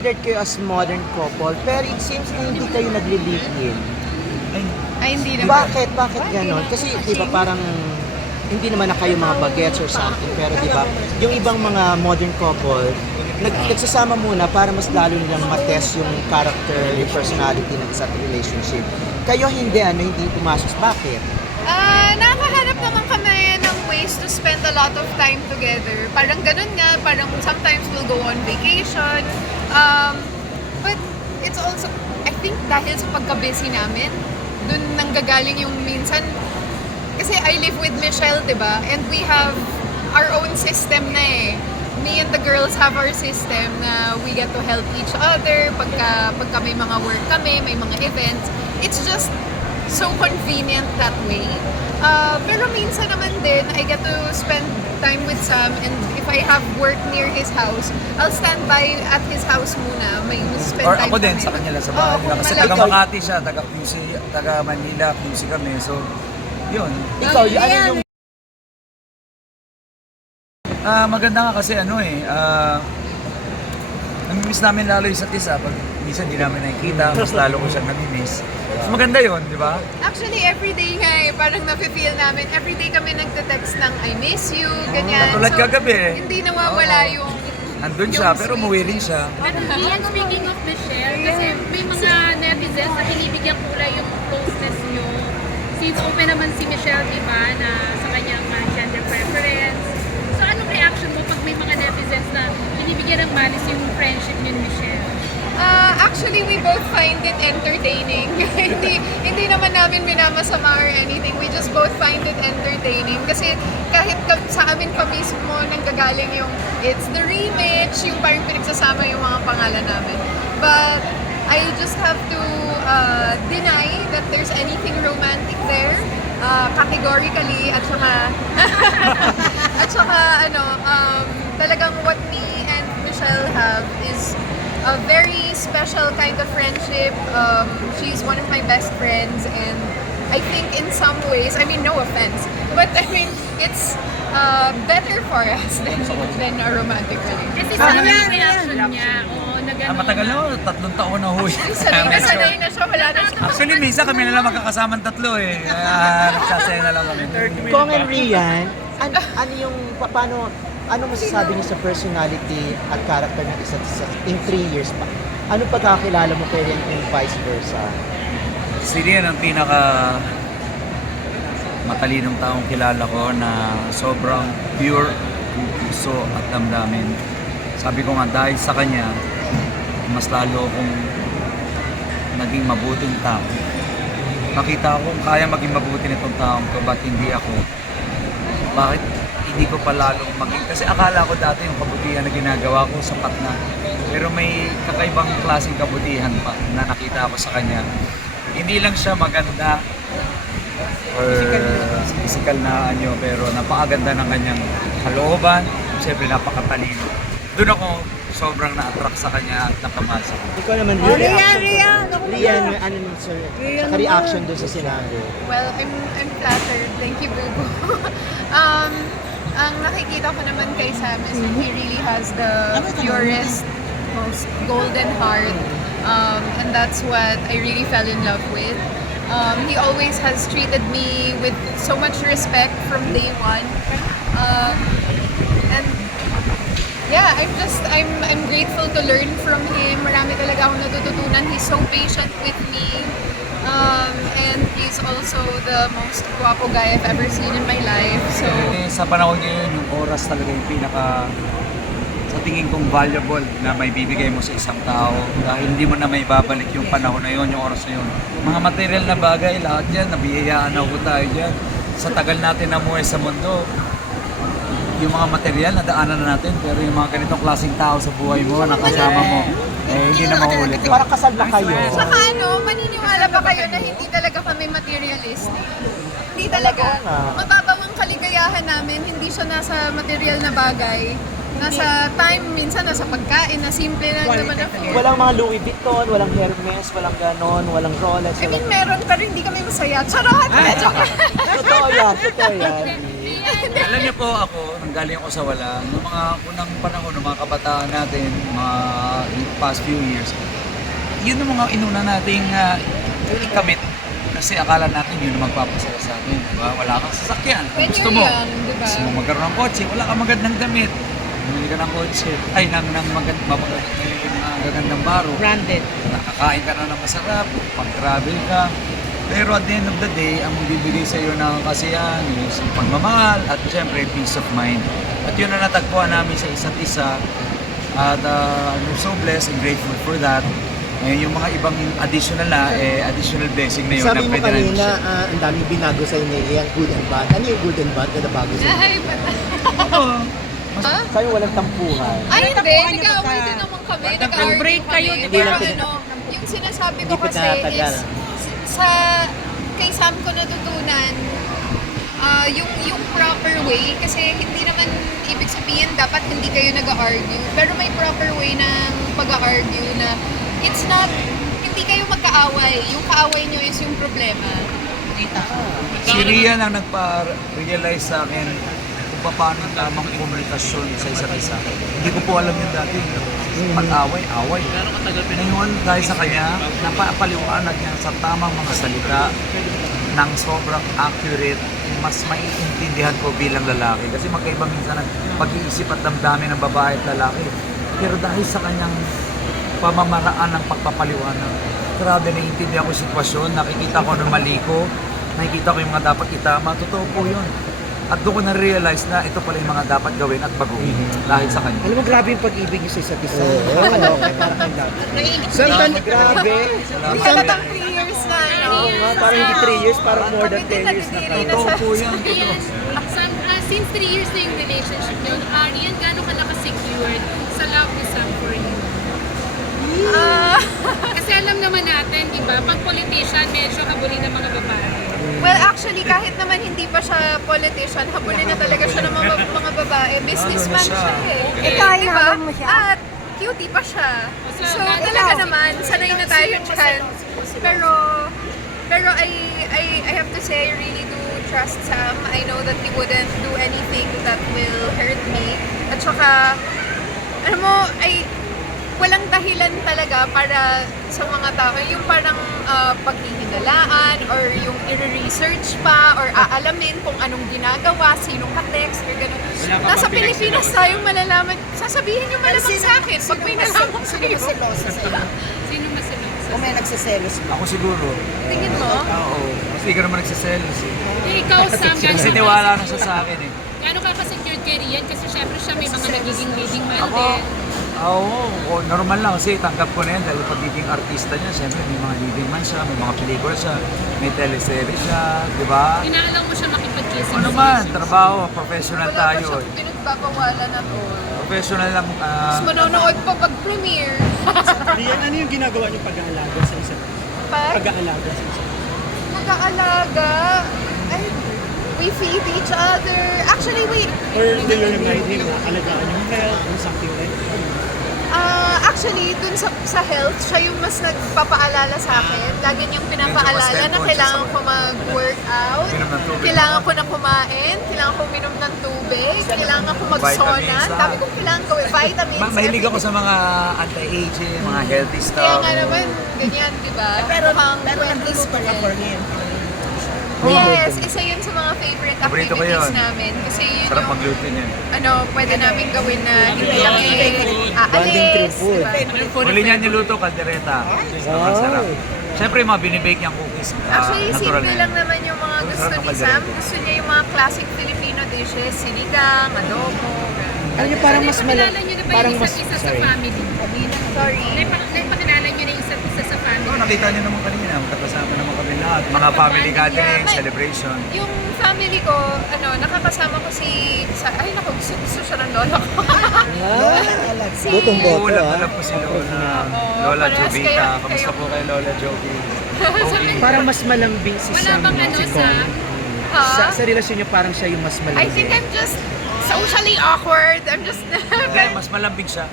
considered kayo as modern couple, pero it seems na hindi kayo nagli-live-in. Ay, hindi naman. Bakit ganon? Kasi di ba parang hindi naman na kayo mga bagets or something, pero di ba yung ibang mga modern couple, nagsasama muna para mas lalo nilang matest yung character, yung personality ng isa't relationship. Kayo hindi pumasok. Bakit? Nakakahanap naman kami ng ways to spend a lot of time together. Parang ganun nga, parang sometimes we'll go on vacation. But it's also, I think dahil sa pagka-busy namin, dun nanggagaling yung minsan, kasi I live with Michelle, diba? And we have our own system na eh. Me and the girls have our system na we get to help each other pagka may mga work kami, may mga events. It's just so convenient that way. Pero minsan naman din, I get to spend time with Sam, and if I have work near his house, I'll stand by at his house muna. May spend Or time ako din kami. sa kanya lang sa bahay nila. Kasi taga Makati siya, taga Manila, QC kami. So, yun. Ikaw, ano yung Maganda nga kasi namimiss namin lalo yung isa't isa. Pag minsan di namin nakikita, mas lalo ko siyang namimiss. So maganda yun, di ba? Actually, everyday nga eh, parang nafe-feel namin, everyday kami nagte-text ng I miss you, ganyan. Katulad kagabi. Hindi nawawala yung Andun siya, pero umuwi rin siya. Pero Ian, speaking of Michelle, kasi may mga netizens na binibigyan kulay yung closeness nyo. Since open naman si Michelle, di ba, na sa kanyang gender preference. So anong reaction mo pag may mga netizens na binibigyan ng malis yung friendship niyo ni Michelle? Actually, we both find it entertaining. hindi naman namin minamasama or anything. We just both find it entertaining. Kasi kahit sa amin pa mismo nanggagaling yung it's the remix, yung parang pinagsasama yung mga pangalan namin. But I just have to deny that there's anything romantic there. Categorically, at saka talagang what me and Michelle have is a very special kind of friendship. She's one of my best friends, and I think in some ways, I mean, no offense, but I mean, it's better for us than a romantic relationship. Kasi sa yung reaction niya, Matagal na, 3 taon na huy. Sanay na siya, wala na siya. Actually, minsan kami na lang magkakasamang 3 eh. Nagsasaya na lang kami. Kong and Rian, ano masasabi niyo sa personality at character ng isa't isa in 3 years pa? Ano pagkakilala mo kay Rian and vice versa? Si Rian ang pinaka matalinong taong kilala ko na sobrang pure puso at damdamin. Sabi ko nga dahil sa kanya, mas lalo akong naging mabuting tao. Nakita ko kung kaya maging mabuti nitong taong to, ba't hindi ako? Bakit hindi ko pa lalong maging? Kasi akala ko dati yung kabutihan na ginagawa ko sapat na. Pero may kakaibang klaseng kabutihan pa na nakita ko sa kanya. Hindi lang siya maganda or physical na pero napakaganda ng kanyang kalooban. Siyempre napakatalino. Doon ako sobrang na-attract sa kanya at napamahal sa kanya. Ikaw naman, Rian, ano nun sir? Sa reaction doon sa sinabi? Well, I'm flattered. Thank you, Bubu. Ang nakikita ko naman kay Sam is that he really has the purest, most golden heart. And that's what I really fell in love with. He always has treated me with so much respect from day one. And yeah, I'm grateful to learn from him. Marami talaga akong natututunan. He's so patient with me. And he's also the most guwapo guy I've ever seen in my life. So Sa panahon ngayon, yung oras talaga yung pinaka sa tingin kong valuable na may bibigay mo sa isang tao dahil hindi mo na may babalik yung panahon na yun, yung oras na yun. Mga material na bagay, lahat yan, nabiyayaan na tayo dyan. Sa tagal natin namuhay sa mundo, yung mga material, nadaanan na natin, pero yung mga ganitong klaseng tao sa buhay mo, nakasama mo, hindi na maulit. Parang kasal na kayo. saka maniniwala ba kayo na hindi talaga kami materialistic? Hindi talaga. Mababaw ang kaligayahan namin, hindi siya nasa material na bagay. Nasa time, minsan nasa pagkain, na simple na naman na food. Walang mga Louis Vuitton, walang Hermes, walang ganon, walang Rolex. I mean, meron pero hindi kami masaya. Charot! Joke lang. Totoo yan, totoo yan. Alam niyo po ako, nanggaling ako sa wala, noong mga unang panahon, ng mga kabataan natin, mga past few years, yun ang mga inuna nating ikamit. Kasi akala natin yun ang magpapasaya sa atin. Diba? Wala kang sasakyan. Kung When gusto you're mo, young, diba? gusto mo magkaroon ng kotse, wala kang magandang damit. Bumili ka ng kotse, ay, ng magagandang baro. Branded. Nakakain ka na ng masarap, pag-travel ka. Pero at the end of the day, ang bibigay sa iyo ng kasiyahan is yung pagmamahal at syempre peace of mind. At yun ang natagpuan namin sa isa't isa. At we're so blessed and grateful for that. Yung mga ibang additional na, additional blessing na yun. Sabi na mo pwede namin kanina, share. ang daming binago sa inyo, yung good and bad. Ano yung good and bad na nabago sa inyo? Ay, but... Oo. Sa'yo walang tampuhan. Ay, hindi. Nag-aaway din naman kami. Nag-break kayo, di ba? Pero ano, yung sinasabi ko Hindi pa kasi tinatagal. is, kay Sam ko natutunan, yung proper way, kasi hindi naman ibig sabihin dapat hindi kayo nag-argue, pero may proper way ng pag-argue na it's not, hindi kayo magkaaway. Yung kaaway nyo is yung problema. Si Rian ang nagpa-realize sa akin kung paano ang tamang komunikasyon sa isa't isa. Hindi ko po alam yun dati. Pag-away, away. Ngayon, dahil sa kanya, napapaliwanag niya sa tamang mga salita ng sobrang accurate, mas maiintindihan ko bilang lalaki. Kasi magkaiba minsan ang pag-iisip at damdamin ng babae at lalaki. Pero dahil sa kanyang pamamaraan ng pagpapaliwanag, grabe naiintindihan ko yung sitwasyon, nakikita ko ng mali ko, nakikita ko yung mga dapat itama, totoo po yun. At doon ko na-realize na ito pala yung mga dapat gawin at baguhin dahil sa kanya. Alam mo, grabe yung pag-ibig niyo sa isa't isa. Oo. Ano, parang ang dami. Saan Grabe. Hindi ka natang 3 years na, no? Oo nga, parang hindi 3 years, parang more than 10 years na kayo. Totoo po yan. Ayan, since 3 years na yung relationship nyo, Rian, gano'n ka naka-secured sa love ni Sam for you? Kasi alam naman natin, di ba, pag politician, medyo habulin ng mga babae. Well, actually, kahit naman hindi pa siya politician, habulin na talaga siya ng mga babae. Businessman siya? siya eh. Eh, kaya diba? mo siya? At cutie pa siya. So, talaga naman, sanay na tayo dyan. Pero I have to say, I really do trust Sam. I know that he wouldn't do anything that will hurt me. At saka, ano mo, walang dahilan talaga para sa mga tao, yung parang paghihinalaan or yung i-research pa or aalamin kung anong ginagawa, sinong ka-text or gano'n. Nasa Pilipinas tayong malalaman, sasabihin nyo malamang sa akin pag may nalaman kayo. Sino masilos? O may nagsiselos ba? Ako siguro. Tingin mo? Oo. Mas di ka naman nagsiselos eh. Ikaw, Sam, Kasi tiwala na siya sa akin eh. Gano'n ka ka-secured kay Rian? Kasi syempre siya may mga nagiging leading man din. Oo, normal lang kasi tanggap ko na yan dahil pagiging artista niya, siyempre may mga leading man siya, may mga pelikula siya, may teleserye siya, di ba? Inaalaw mo siya makipag-kissing. Ano man, trabaho, professional Wala pa tayo. siyang pinagbabawalan at all. Professional lang. Mas manonood pa pag premiere. Rian, ano yung ginagawa niyo pag-aalaga sa isa't isa? Pag Pag-aalaga sa isa't isa? nag-aalaga, ay, we feed each other. Actually, Or do you remind him na alagaan yung health or something like that? actually, dun sa health, siya yung mas nagpapaalala sa akin. Lagi niyang pinapaalala Medyo mas na health kailangan conscious ko mag-workout, Uminom ng tubig. kailangan ko na kumain, kailangan ko uminom ng tubig, kailangan ko mag-sauna. Vitamins, Dami kong kailangan gawin. Vitamins. Mahilig ako everything. sa mga anti-aging, mga healthy stuff. Kaya nga naman, ganyan, di ba? Pero Mukhang nagluluto 20s pa ka rin. for him. Yes, isa yun sa mga favorite Paborito ko activities yun. namin. Kasi yun Sarap yung, magluto niyan. pwede namin gawin na hindi kami Bonding aalis, through food. diba? Huli niya niluto, kaldereta. Sobrang sarap. Siyempre, yung mga binibake niyang cookies. Actually, natural simple na lang yan. naman yung mga gusto Sarap ni ang Sam. kaldereta. Gusto niya yung mga classic Filipino dishes, sinigang, adobo. Alam niyo, parang mas Napakilala niyo na ba parang yung mas, isa't isa sa sorry. family? Sorry. Napakilala niyo na yung isa't isa sa family? Oo, nakita niyo naman kanina, magkakasama naman kami lahat. Mga family gathering, Yeah, celebration. Yung family ko, nakakasama ko ay naku, gusto siya ng lola ko. Si, Botong-boto, Oo, ah. alam ko si Lola. Oo, Lola parehas Jovita. kayo- Kamusta kayo- po kay Lola Jovi? Parang mas malambing si Wala Sam. bang ano si sa... Kong. ha? Sa relasyon niyo, parang siya yung mas I malambing. think I'm just socially awkward. I'm just... Hindi, mas malambing siya.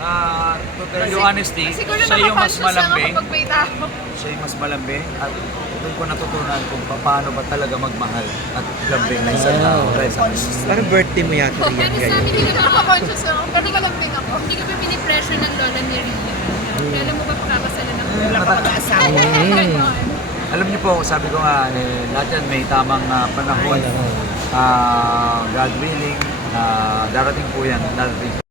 To tell you honesty, Siguro siya yung mas nakaka-conscious lang ako malambing. pag may tao. Siya yung mas malambing. At doon ko natutunan kung paano ba talaga magmahal at lambing na isang tao dahil sa kanya. Parang birthday mo yata Rian Pero sa ngayon. amin, hindi ka Ako conscious ako, pero kalambing ako. Hindi ka ba pinipressure ng lola ni Ria? Kailan mo ba pakakasalan ng Ganon. Alam niyo po, sabi ko nga, lahat yan may tamang panahon. God willing, darating po yan, darating.